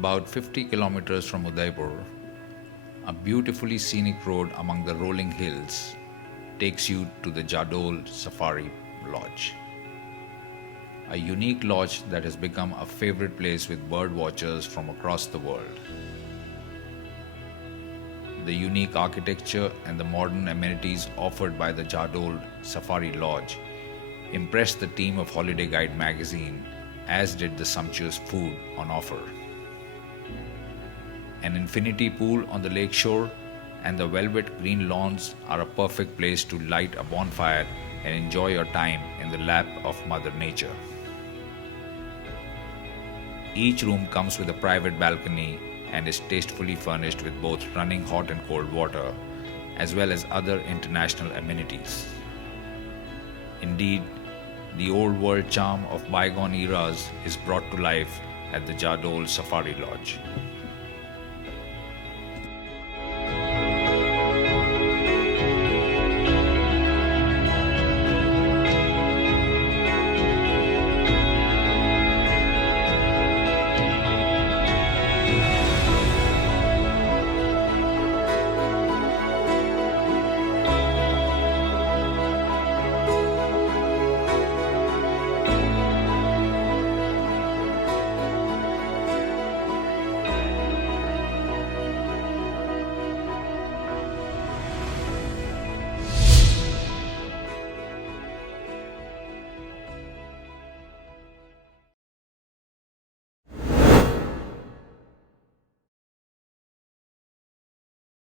About 50 kilometers from Udaipur, a beautifully scenic road among the rolling hills takes you to the Jadol Safari Lodge, a unique lodge that has become a favorite place with bird watchers from across the world. The unique architecture and the modern amenities offered by the Jadol Safari Lodge impressed the team of Holiday Guide magazine, as did the sumptuous food on offer. An infinity pool on the lakeshore and the velvet green lawns are a perfect place to light a bonfire and enjoy your time in the lap of Mother Nature. Each room comes with a private balcony and is tastefully furnished with both running hot and cold water, as well as other international amenities. Indeed, the old world charm of bygone eras is brought to life at the Jadol Safari Lodge.